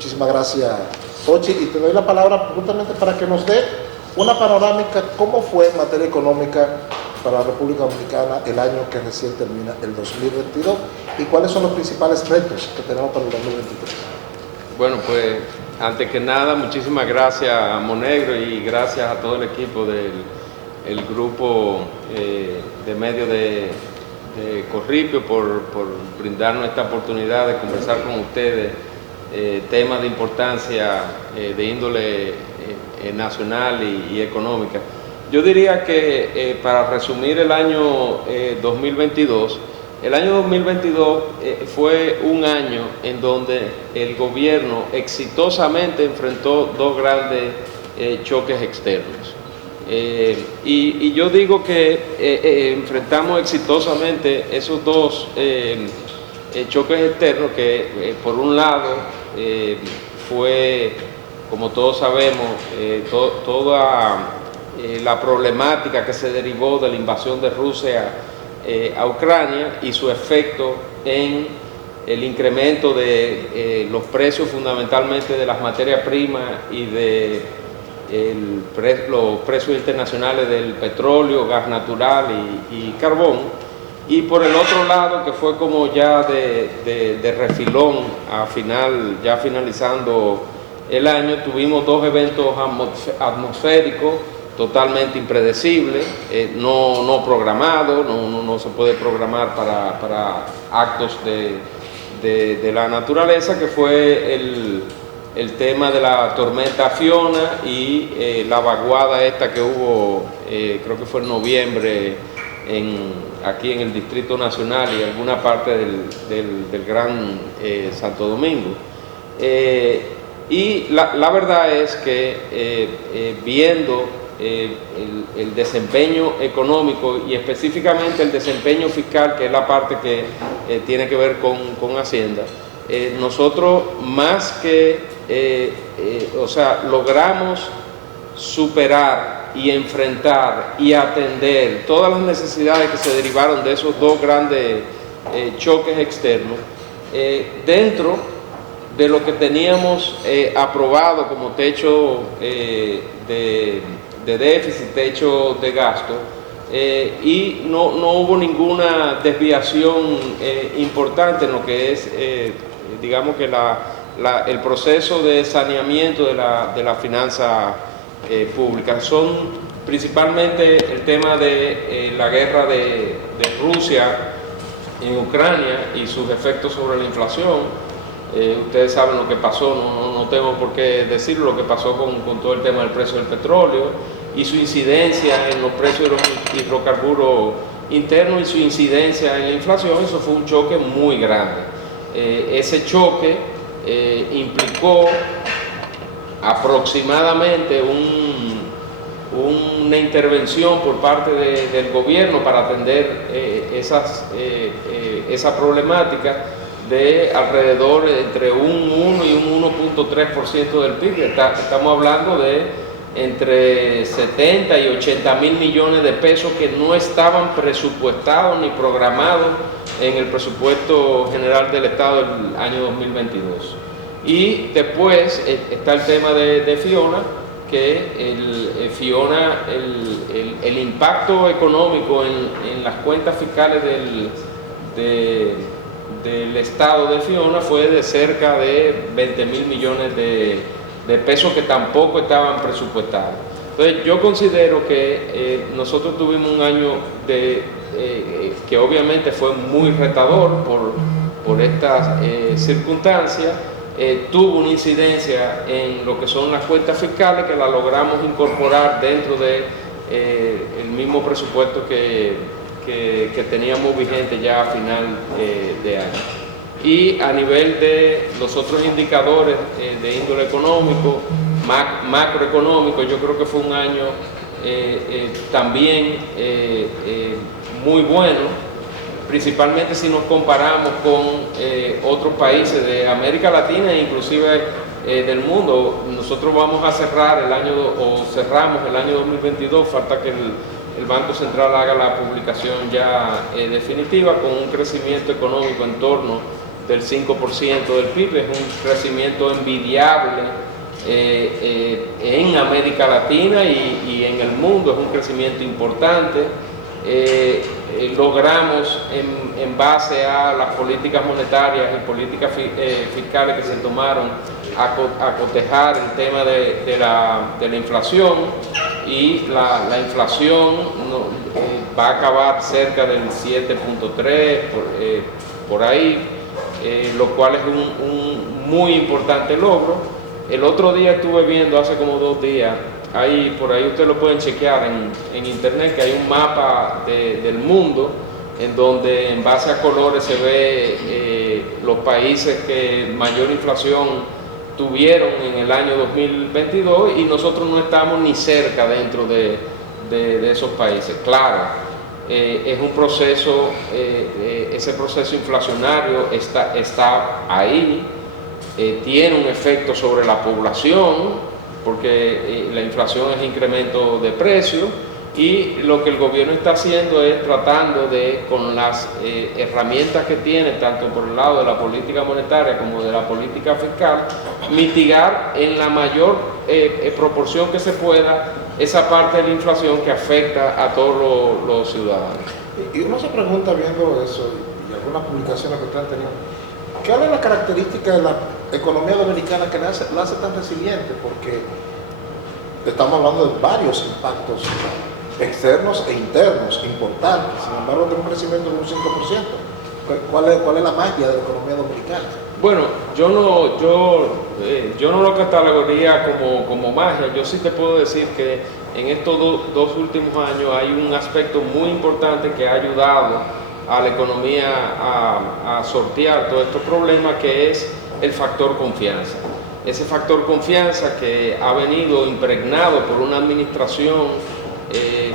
Muchísimas gracias, Xochitl, y te doy la palabra justamente para que nos dé una panorámica, cómo fue en materia económica para la República Dominicana el año que recién termina, el 2022, y cuáles son los principales retos que tenemos para el 2023. Bueno, pues antes que nada, muchísimas gracias a Monegro y gracias a todo el equipo del grupo de medios de Corripio por brindarnos esta oportunidad de conversar con ustedes temas de importancia de índole nacional y económica. Yo diría que para resumir el año 2022, el año 2022 fue un año en donde el gobierno exitosamente enfrentó dos grandes choques externos. Y yo digo que enfrentamos exitosamente esos dos choques externos que por un lado fue, como todos sabemos, toda la problemática que se derivó de la invasión de Rusia a Ucrania y su efecto en el incremento de los precios fundamentalmente de las materias primas y de los precios internacionales del petróleo, gas natural y carbón. Y por el otro lado, que fue como ya de refilón ya finalizando el año, tuvimos dos eventos atmosféricos totalmente impredecibles, no programados, no se puede programar para actos de la naturaleza, que fue el tema de la tormenta Fiona y la vaguada esta que hubo, creo que fue en noviembre, aquí en el Distrito Nacional y alguna parte del Gran Santo Domingo. Y la verdad es que viendo el desempeño económico y específicamente el desempeño fiscal, que es la parte que tiene que ver con Hacienda, nosotros más que, logramos superar y enfrentar y atender todas las necesidades que se derivaron de esos dos grandes choques externos dentro de lo que teníamos aprobado como techo de déficit, techo de gasto, y no hubo ninguna desviación importante en lo que es, digamos que el proceso de saneamiento de la finanza pública. Son principalmente el tema de la guerra de Rusia en Ucrania y sus efectos sobre la inflación. Ustedes saben lo que pasó, no tengo por qué decirlo, lo que pasó con todo el tema del precio del petróleo y su incidencia en los precios de los hidrocarburos internos y su incidencia en la inflación. Eso fue un choque muy grande. Ese choque implicó aproximadamente una intervención por parte del gobierno para atender esa problemática de alrededor entre un 1 y un 1.3% del PIB. Estamos hablando de entre 70 y 80 mil millones de pesos que no estaban presupuestados ni programados en el presupuesto general del Estado del año 2022. Y después está el tema de Fiona, que Fiona, el impacto económico en las cuentas fiscales del estado de Fiona fue de cerca de 20 mil millones de pesos que tampoco estaban presupuestados. Entonces yo considero que nosotros tuvimos un año que obviamente fue muy retador por estas circunstancias. Tuvo una incidencia en lo que son las cuentas fiscales, que la logramos incorporar dentro el mismo presupuesto que teníamos vigente ya a final de año. Y a nivel de los otros indicadores de índole económico, macroeconómico, yo creo que fue un año también muy bueno, principalmente si nos comparamos con otros países de América Latina e inclusive del mundo. Nosotros vamos a cerrar cerramos el año 2022, falta que el Banco Central haga la publicación ya definitiva, con un crecimiento económico en torno del 5% del PIB, es un crecimiento envidiable en América Latina y en el mundo, es un crecimiento importante. Logramos en base a las políticas monetarias y políticas fiscales que se tomaron a cotejar el tema de la inflación, y la inflación va a acabar cerca del 7.3 por ahí, lo cual es un muy importante logro. El otro día estuve viendo, hace como 2 días, por ahí ustedes lo pueden chequear en internet, que hay un mapa del mundo en donde en base a colores se ve los países que mayor inflación tuvieron en el año 2022, y nosotros no estamos ni cerca dentro de esos países. Claro, es un proceso, ese proceso inflacionario está ahí, tiene un efecto sobre la población, porque la inflación es incremento de precios, y lo que el gobierno está haciendo es tratando de, con las herramientas que tiene, tanto por el lado de la política monetaria como de la política fiscal, mitigar en la mayor proporción que se pueda esa parte de la inflación que afecta a todos los ciudadanos. Y uno se pregunta, viendo eso y algunas publicaciones que ustedes han tenido, ¿cuál es la característica de la economía dominicana que la hace tan resiliente? Porque estamos hablando de varios impactos externos e internos importantes, sin embargo, de un crecimiento de un 5%. ¿Cuál es la magia de la economía dominicana? Bueno, yo no lo catalogaría como magia. Yo sí te puedo decir que en estos dos últimos años hay un aspecto muy importante que ha ayudado a la economía a sortear todos estos problemas, que es el factor confianza. Ese factor confianza que ha venido impregnado por una administración,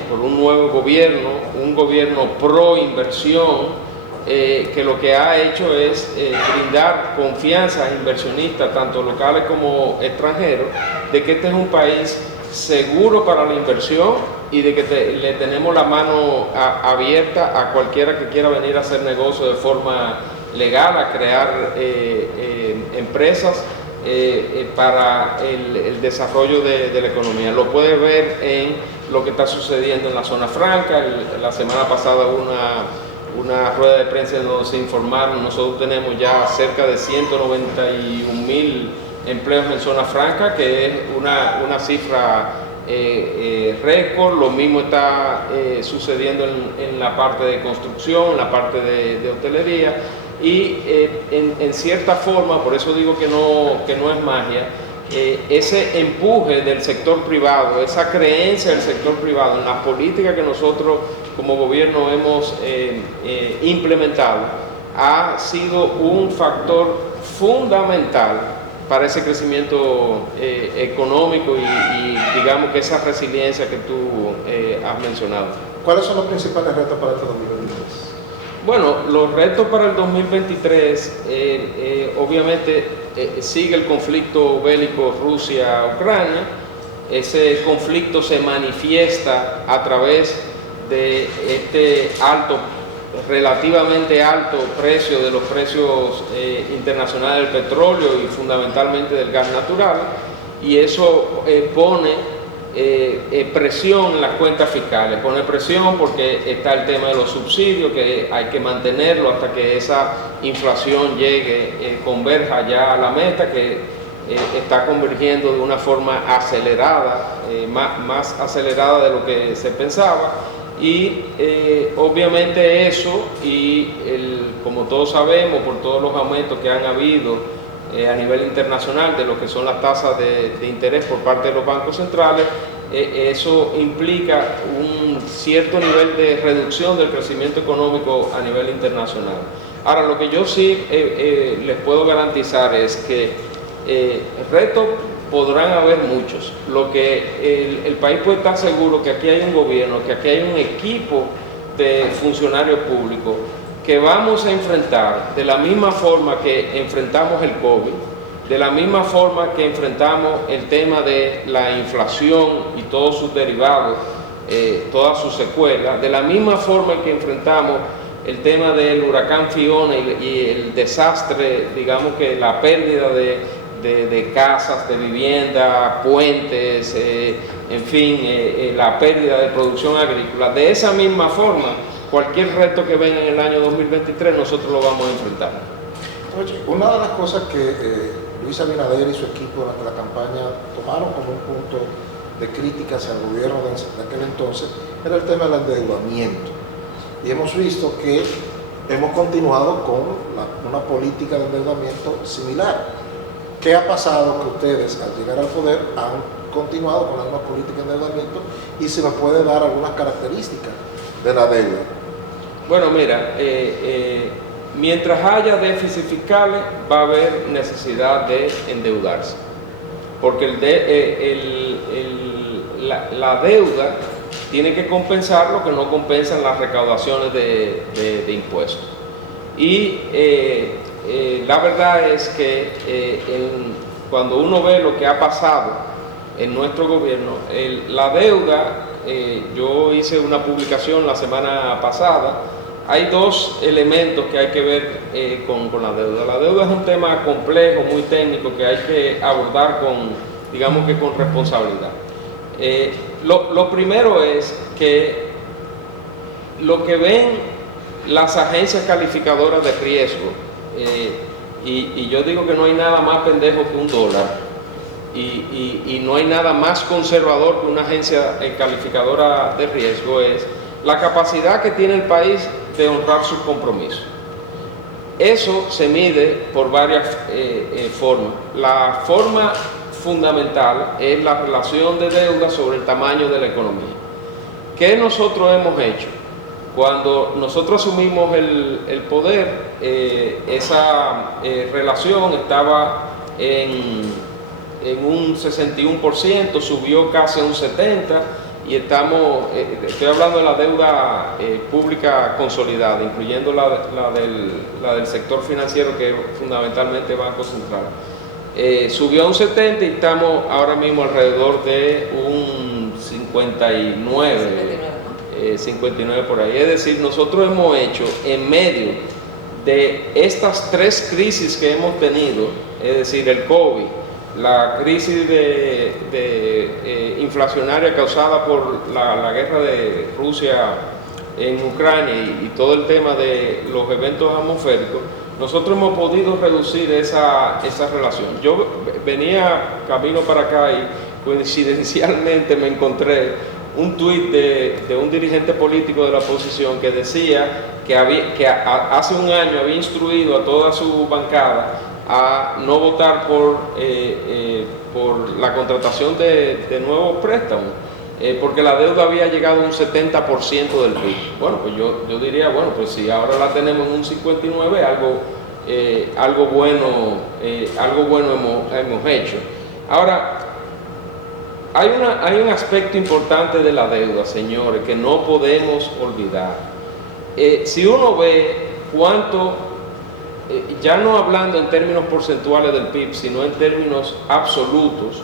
por un nuevo gobierno, un gobierno pro inversión, que lo que ha hecho es brindar confianza a inversionistas, tanto locales como extranjeros, de que este es un país seguro para la inversión y de que le tenemos la mano abierta a cualquiera que quiera venir a hacer negocio de forma legal, a crear empresas para el desarrollo de la economía. Lo puede ver en lo que está sucediendo en la zona franca. La semana pasada hubo una rueda de prensa en donde se informaron, nosotros tenemos ya cerca de 191.000 empleos en zona franca, que es una cifra récord. Lo mismo está sucediendo en la parte de construcción, en la parte de hotelería, y en cierta forma, por eso digo que no es magia, ese empuje del sector privado, esa creencia del sector privado en la política que nosotros como gobierno hemos implementado, ha sido un factor fundamental para ese crecimiento económico y digamos que esa resiliencia que tú has mencionado. ¿Cuáles son los principales retos para este 2023? Bueno, los retos para el 2023, obviamente sigue el conflicto bélico Rusia-Ucrania. Ese conflicto se manifiesta a través de este relativamente alto precio de los precios internacionales del petróleo y fundamentalmente del gas natural, y eso pone presión en las cuentas fiscales, pone presión porque está el tema de los subsidios, que hay que mantenerlo hasta que esa inflación llegue, converja ya a la meta, que está convergiendo de una forma acelerada, más acelerada de lo que se pensaba. Y obviamente eso, y como todos sabemos, por todos los aumentos que han habido a nivel internacional de lo que son las tasas de interés por parte de los bancos centrales, eso implica un cierto nivel de reducción del crecimiento económico a nivel internacional. Ahora, lo que yo sí les puedo garantizar es que retos podrán haber muchos. Lo que el país puede estar seguro que aquí hay un gobierno, que aquí hay un equipo de funcionarios públicos que vamos a enfrentar de la misma forma que enfrentamos el COVID, de la misma forma que enfrentamos el tema de la inflación y todos sus derivados, todas sus secuelas, de la misma forma en que enfrentamos el tema del huracán Fiona y el desastre, digamos que la pérdida de casas, de vivienda, puentes, en fin, la pérdida de producción agrícola. De esa misma forma, cualquier reto que venga en el año 2023, nosotros lo vamos a enfrentar. Oye, una de las cosas que Luis Abinader y su equipo durante la campaña tomaron como un punto de crítica hacia el gobierno de aquel entonces era el tema del endeudamiento. Y hemos visto que hemos continuado con una política de endeudamiento similar. ¿Qué ha pasado que ustedes al llegar al poder han continuado con la misma política de endeudamiento y se me puede dar algunas características de la deuda? Bueno, mira, mientras haya déficits fiscales va a haber necesidad de endeudarse, porque la deuda tiene que compensar lo que no compensan las recaudaciones de impuestos. Y la verdad es que cuando uno ve lo que ha pasado en nuestro gobierno, la deuda, yo hice una publicación la semana pasada, hay dos elementos que hay que ver con la deuda. La deuda es un tema complejo, muy técnico, que hay que abordar digamos que con responsabilidad. Lo primero es que lo que ven las agencias calificadoras de riesgo, y yo digo que no hay nada más pendejo que un dólar, y no hay nada más conservador que una agencia calificadora de riesgo, es la capacidad que tiene el país de honrar sus compromisos. Eso se mide por varias formas. La forma fundamental es la relación de deuda sobre el tamaño de la economía. ¿Qué nosotros hemos hecho? Cuando nosotros asumimos el poder, esa relación estaba en un 61%, subió casi a un 70%, y estoy hablando de la deuda pública consolidada, incluyendo la del sector financiero, que es fundamentalmente Banco Central. Subió a un 70% y estamos ahora mismo alrededor de un 59 por ahí. Es decir, nosotros hemos hecho en medio de estas tres crisis que hemos tenido, es decir, el COVID, la crisis inflacionaria causada por la guerra de Rusia en Ucrania y todo el tema de los eventos atmosféricos, nosotros hemos podido reducir esa relación. Yo venía camino para acá y coincidencialmente me encontré un tuit de un dirigente político de la oposición que decía que hace un año había instruido a toda su bancada a no votar por la contratación de nuevos préstamos, porque la deuda había llegado a un 70% del PIB. Bueno, pues yo diría, bueno, pues si ahora la tenemos en un 59%, algo bueno hemos hecho. Ahora, hay un aspecto importante de la deuda, señores, que no podemos olvidar. Si uno ve cuánto, ya no hablando en términos porcentuales del PIB, sino en términos absolutos,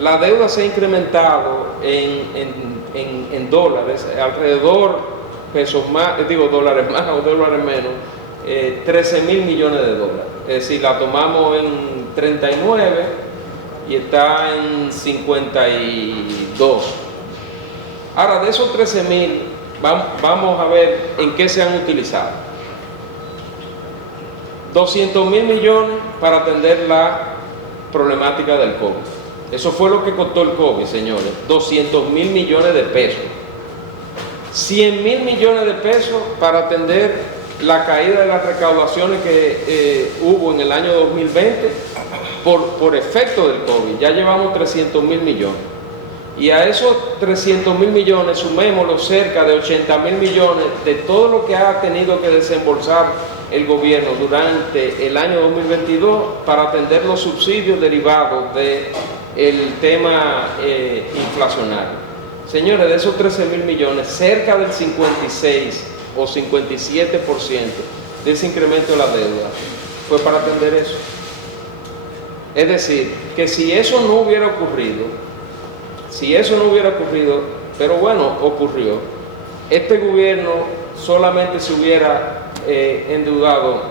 la deuda se ha incrementado en dólares, alrededor, dólares más o dólares menos, 13.000 millones de dólares. Es decir, la tomamos en 39 y está en 52. Ahora, de esos 13.000, vamos a ver en qué se han utilizado. 200.000 millones para atender la problemática del COVID. Eso fue lo que costó el COVID, señores. 200.000 millones de pesos. 100.000 millones de pesos para atender la caída de las recaudaciones que hubo en el año 2020 por efecto del COVID. Ya llevamos 300.000 millones. Y a esos 300.000 millones sumémoslo cerca de 80.000 millones de todo lo que ha tenido que desembolsar el gobierno durante el año 2022 para atender los subsidios derivados del tema inflacionario. Señores, de esos 13.000 millones, cerca del 56 o 57% de ese incremento de la deuda fue para atender eso. Es decir, que si eso no hubiera ocurrido, pero bueno, ocurrió, este gobierno solamente se hubiera endeudado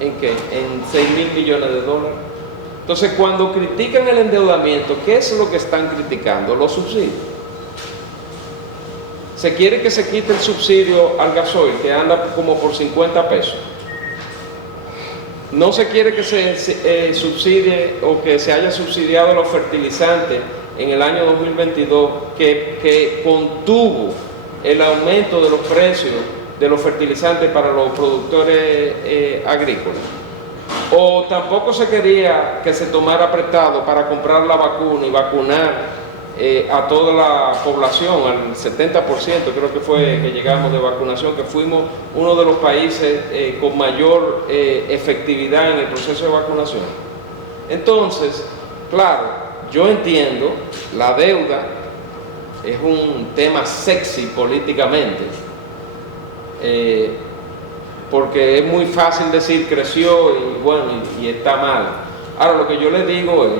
¿en qué? En 6.000 millones de dólares. Entonces, cuando critican el endeudamiento, ¿qué es lo que están criticando? Los subsidios. Se quiere que se quite el subsidio al gasoil, que anda como por 50 pesos. No se quiere que se subsidie o que se haya subsidiado los fertilizantes en el año 2022, que contuvo el aumento de los precios de los fertilizantes para los productores agrícolas. O tampoco se quería que se tomara prestado para comprar la vacuna y vacunar a toda la población, al 70% creo que fue que llegamos de vacunación, que fuimos uno de los países con mayor efectividad en el proceso de vacunación. Entonces, claro, yo entiendo, la deuda es un tema sexy políticamente, porque es muy fácil decir creció y bueno, y está mal. Ahora, lo que yo les digo es,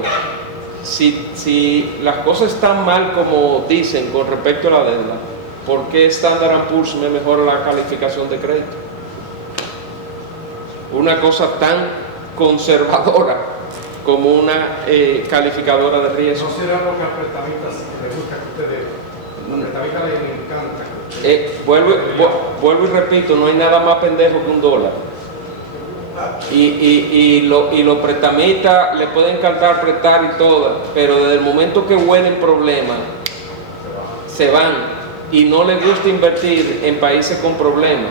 si las cosas están mal como dicen con respecto a la deuda, ¿por qué Standard & Poor's me mejora la calificación de crédito? Una cosa tan conservadora como una calificadora de riesgo. ¿No será porque a prestamistas les gusta que ustedes, a prestamistas les encanta? Vuelvo y repito, no hay nada más pendejo que un dólar. Y los prestamistas le pueden encantar prestar y todo, pero desde el momento que huelen problemas, se van y no les gusta invertir en países con problemas.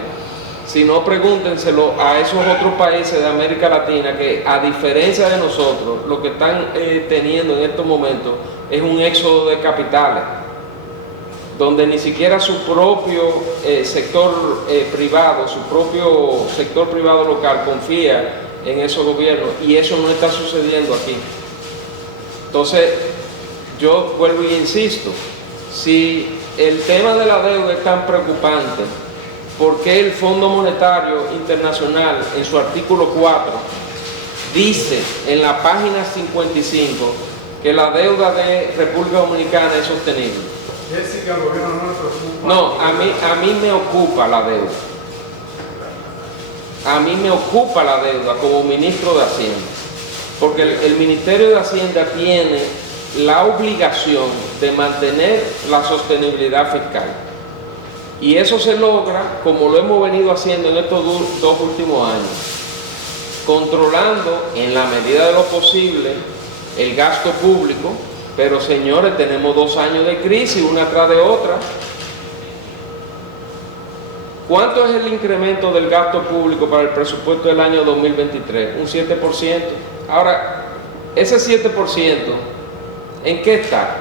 Si no, pregúntenselo a esos otros países de América Latina que, a diferencia de nosotros, lo que están teniendo en estos momentos es un éxodo de capitales, donde ni siquiera su propio sector privado, su propio sector privado local confía en esos gobiernos, y eso no está sucediendo aquí. Entonces, yo vuelvo y insisto, si el tema de la deuda es tan preocupante, ¿por qué el Fondo Monetario Internacional, en su artículo 4, dice en la página 55 que la deuda de República Dominicana es sostenible? Decir que al gobierno no le preocupa. No, a mí me ocupa la deuda. A mí me ocupa la deuda como ministro de Hacienda, porque el Ministerio de Hacienda tiene la obligación de mantener la sostenibilidad fiscal. Y eso se logra, como lo hemos venido haciendo en estos dos últimos años, controlando en la medida de lo posible el gasto público. Pero señores, tenemos 2 años de crisis, una tras de otra. ¿Cuánto es el incremento del gasto público para el presupuesto del año 2023? Un 7%. Ahora, ese 7%, ¿en qué está?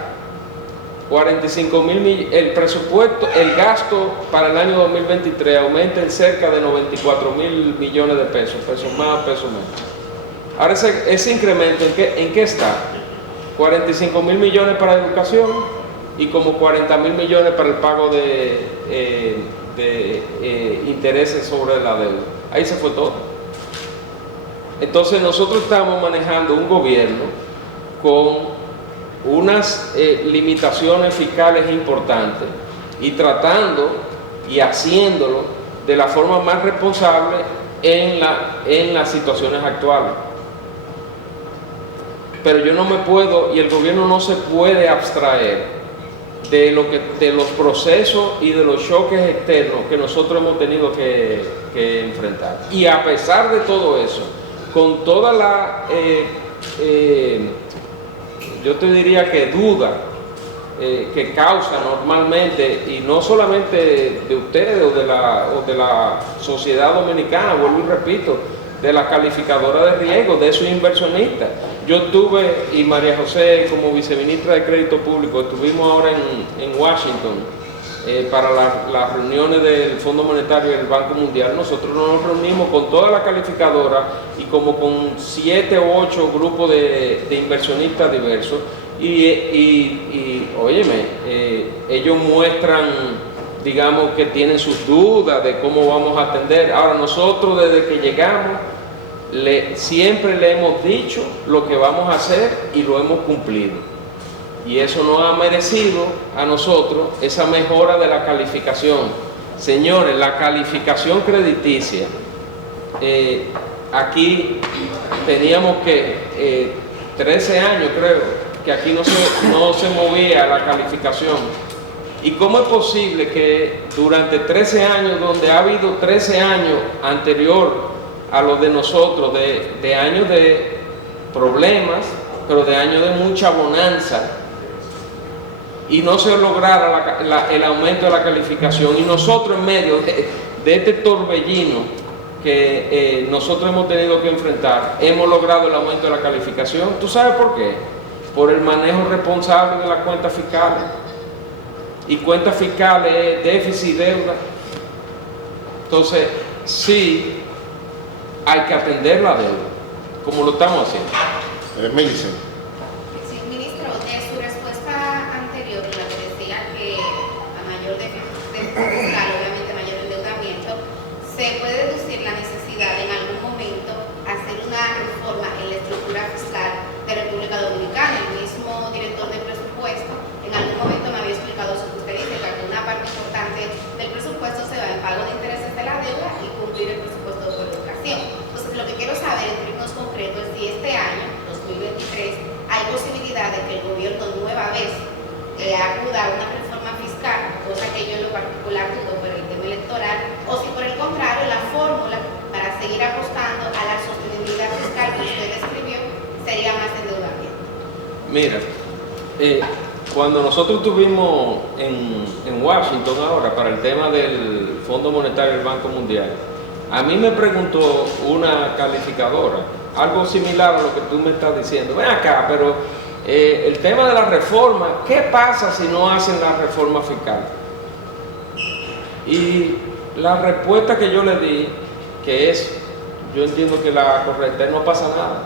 45.000 millones. El presupuesto, el gasto para el año 2023 aumenta en cerca de 94.000 millones de pesos, pesos más, pesos menos. Ahora, ese incremento, ¿en qué está? 45.000 millones para educación y como 40.000 millones para el pago de intereses sobre la deuda. Ahí se fue todo. Entonces nosotros estamos manejando un gobierno con unas limitaciones fiscales importantes y tratando y haciéndolo de la forma más responsable en las situaciones actuales. Pero yo no me puedo, y el gobierno no se puede abstraer de los procesos y de los choques externos que nosotros hemos tenido que enfrentar. Y a pesar de todo eso, con toda la, yo te diría que duda que causa normalmente, y no solamente de ustedes o de la sociedad dominicana, vuelvo y repito, de la calificadora de riesgo, de esos inversionistas. Yo estuve, y María José como viceministra de Crédito Público, estuvimos ahora en Washington para las reuniones del Fondo Monetario y del Banco Mundial. Nosotros nos reunimos con toda la calificadora y como con 7 o 8 grupos de inversionistas diversos, y óyeme, ellos muestran, digamos, que tienen sus dudas de cómo vamos a atender. Ahora, nosotros desde que llegamos siempre le hemos dicho lo que vamos a hacer y lo hemos cumplido, y eso nos ha merecido a nosotros esa mejora de la calificación. Señores, la calificación crediticia, aquí teníamos que 13 años creo que aquí no se movía la calificación. ¿Y cómo es posible que durante 13 años, donde ha habido 13 años anterior a los de nosotros, de años de problemas, pero de años de mucha bonanza, y no se lograra el aumento de la calificación, y nosotros en medio de este torbellino que nosotros hemos tenido que enfrentar, hemos logrado el aumento de la calificación? ¿Tú sabes por qué? Por el manejo responsable de las cuentas fiscales. Y cuentas fiscales es déficit y deuda. Entonces, sí, hay que atender la deuda, como lo estamos haciendo. Millicent. Sí, ministro, de su respuesta anterior, en la que decía que a mayor déficit fiscal, obviamente mayor endeudamiento, se puede deducir la necesidad en algún momento hacer una reforma en la estructura fiscal de República Dominicana. El mismo director de presupuesto en algún momento me había explicado eso que usted dice, que una parte importante del presupuesto se va en pago de intereses de la deuda y cumplir el presupuesto de educación. Entonces, lo que quiero saber en términos concretos es si este año, 2023, hay posibilidad de que el gobierno nueva vez acuda a una reforma fiscal, cosa que yo en lo particular dudo por el tema electoral, o si por el contrario la fórmula para seguir apostando a la sostenibilidad fiscal que usted describió sería más endeudamiento. Mira, cuando nosotros estuvimos en Washington ahora para el tema del Fondo Monetario del Banco Mundial, a mí me preguntó una calificadora, algo similar a lo que tú me estás diciendo. Ven acá, pero el tema de la reforma, ¿qué pasa si no hacen la reforma fiscal? Y la respuesta que yo le di, que es, yo entiendo que la correcta es: no pasa nada.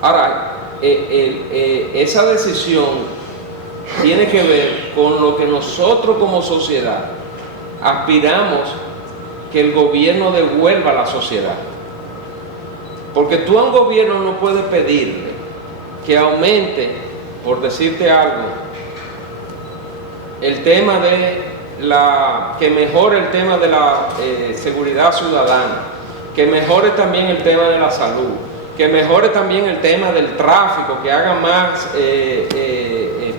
Ahora, esa decisión tiene que ver con lo que nosotros como sociedad aspiramos que el gobierno devuelva a la sociedad. Porque tú a un gobierno no puedes pedirle que aumente, por decirte algo, el tema de que mejore el tema de la seguridad ciudadana, que mejore también el tema de la salud, que mejore también el tema del tráfico, que haga más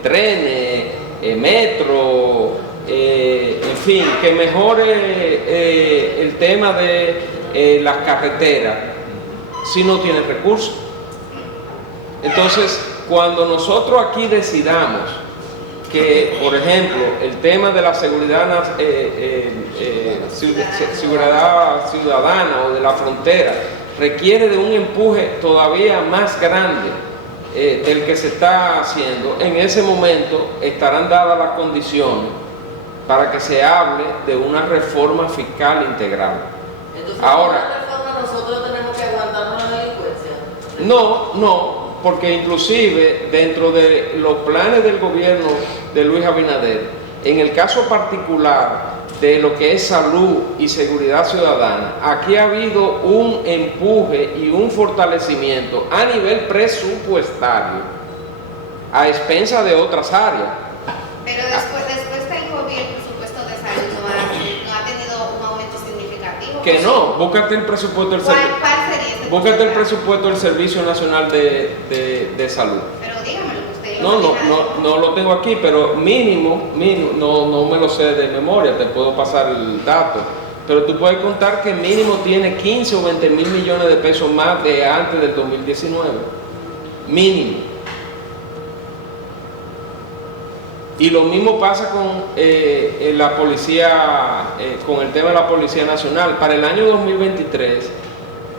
trenes, metro, en fin, que mejore el tema de las carreteras, si no tiene recursos. Entonces, cuando nosotros aquí decidamos que, por ejemplo, el tema de la seguridad ciudadana o de la frontera requiere de un empuje todavía más grande del que se está haciendo, en ese momento estarán dadas las condiciones para que se hable de una reforma fiscal integral. Entonces, ahora, reforma nosotros tenemos que aguantarnos la delincuencia. No, porque inclusive dentro de los planes del gobierno de Luis Abinader, en el caso particular de lo que es salud y seguridad ciudadana, aquí ha habido un empuje y un fortalecimiento a nivel presupuestario, a expensa de otras áreas. Pero después del COVID, el presupuesto de salud no ha tenido un aumento significativo. Que no, búscate el presupuesto del ¿Cuál sería ese? Búscate el presupuesto del Servicio Nacional de Salud. Pero dígamelo, que usted No lo tengo aquí, pero mínimo, no me lo sé de memoria, te puedo pasar el dato. Pero tú puedes contar que mínimo tiene 15 o 20 mil millones de pesos más de antes del 2019. Mínimo. Y lo mismo pasa con la policía, con el tema de la Policía Nacional. Para el año 2023,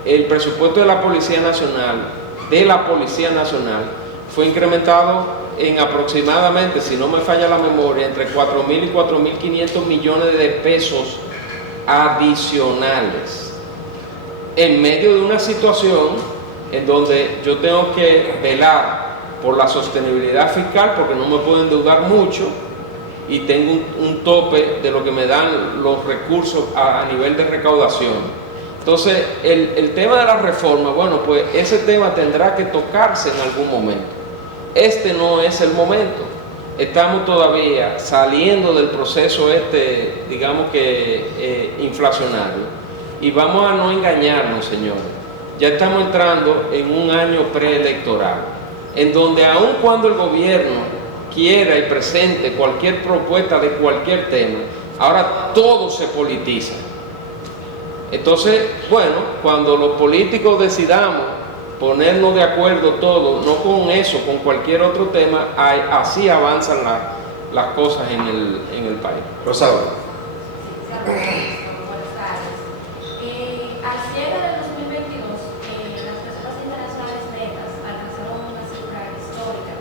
el presupuesto de la Policía Nacional, fue incrementado en aproximadamente, si no me falla la memoria, entre 4.000 y 4.500 millones de pesos adicionales, en medio de una situación en donde yo tengo que velar por la sostenibilidad fiscal, porque no me puedo endeudar mucho y tengo un tope de lo que me dan los recursos a nivel de recaudación. Entonces, el tema de la reforma, bueno, pues ese tema tendrá que tocarse en algún momento. Este no es el momento. estamos todavía saliendo del proceso digamos que inflacionario, y vamos a no engañarnos, señores, ya estamos entrando en un año preelectoral, en donde aun cuando el gobierno quiera y presente cualquier propuesta de cualquier tema, ahora todo se politiza. Entonces, bueno, cuando los políticos decidamos ponernos de acuerdo todos, no con eso, con cualquier otro tema, así avanzan las cosas en el país. Rosaura. Buenas tardes. Al cierre del 2022, las reservas internacionales netas alcanzaron una cifra histórica.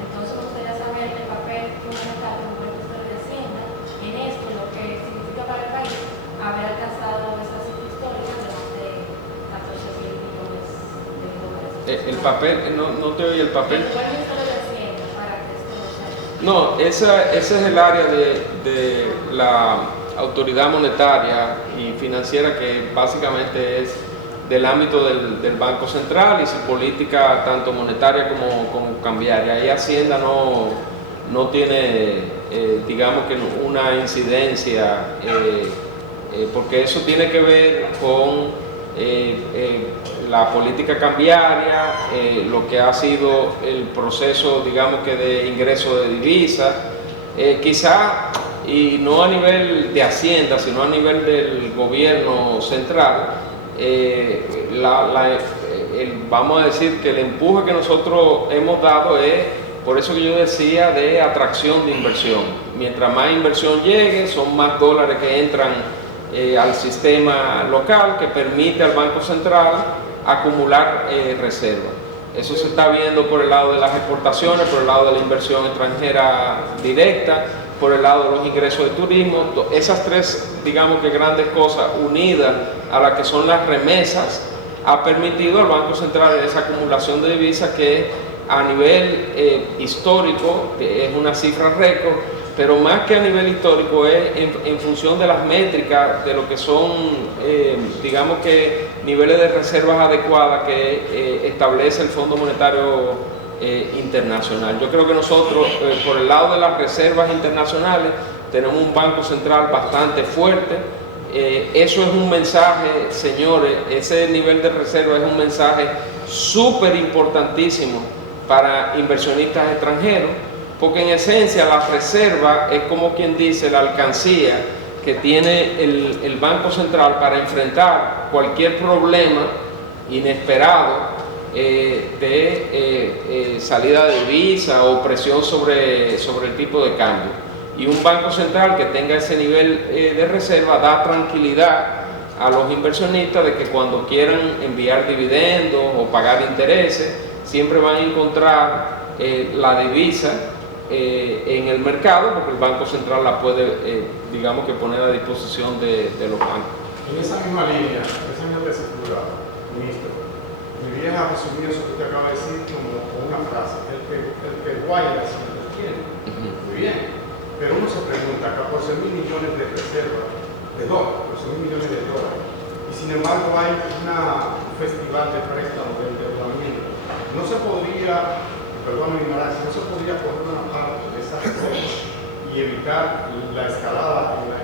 Entonces, me gustaría saber el papel fundamental del Ministerio de Hacienda en esto, lo que significa para el país haber alcanzado esta cifra histórica de más de 14.000 millones de dólares. El papel, no te oí el papel. ¿Cuál es el Ministerio de Hacienda para que esto no sea? No, ese es el área de la autoridad monetaria y financiera, que básicamente es del ámbito del Banco Central y su política tanto monetaria como cambiaria. Y Hacienda no tiene, digamos que una incidencia, porque eso tiene que ver con la política cambiaria, lo que ha sido el proceso, digamos que de ingreso de divisas, quizá, y no a nivel de Hacienda, sino a nivel del gobierno central, vamos a decir que el empuje que nosotros hemos dado es, por eso que yo decía, de atracción de inversión. Mientras más inversión llegue, son más dólares que entran al sistema local, que permite al Banco Central acumular reservas. Eso se está viendo por el lado de las exportaciones, por el lado de la inversión extranjera directa, por el lado de los ingresos de turismo. Esas tres, digamos que grandes cosas unidas a las que son las remesas, ha permitido al Banco Central esa acumulación de divisas que a nivel histórico es una cifra récord, pero más que a nivel histórico es en función de las métricas, de lo que son, digamos que niveles de reservas adecuadas que establece el Fondo Monetario Internacional. Yo creo que nosotros, por el lado de las reservas internacionales, tenemos un Banco Central bastante fuerte. Eso es un mensaje, señores, ese nivel de reserva es un mensaje súper importantísimo para inversionistas extranjeros, porque en esencia la reserva es, como quien dice, la alcancía que tiene el Banco Central para enfrentar cualquier problema inesperado de salida de divisa o presión sobre el tipo de cambio. Y un Banco Central que tenga ese nivel de reserva da tranquilidad a los inversionistas de que cuando quieran enviar dividendos o pagar intereses, siempre van a encontrar la divisa en el mercado, porque el Banco Central la puede, digamos que poner a disposición de los bancos. En esa misma línea, esa misma tesitura, ministro, mi vieja resumió eso que usted acaba de decir como una frase: el que guaya se lo tiene. Muy bien, pero uno se pregunta, 14.000 millones de reservas de dólares, 14.000 millones de dólares, y sin embargo hay un festival de préstamos de endeudamiento. No se podría, perdón mi ignorancia, no se podría poner una parte de esa reserva y evitar la escalada en la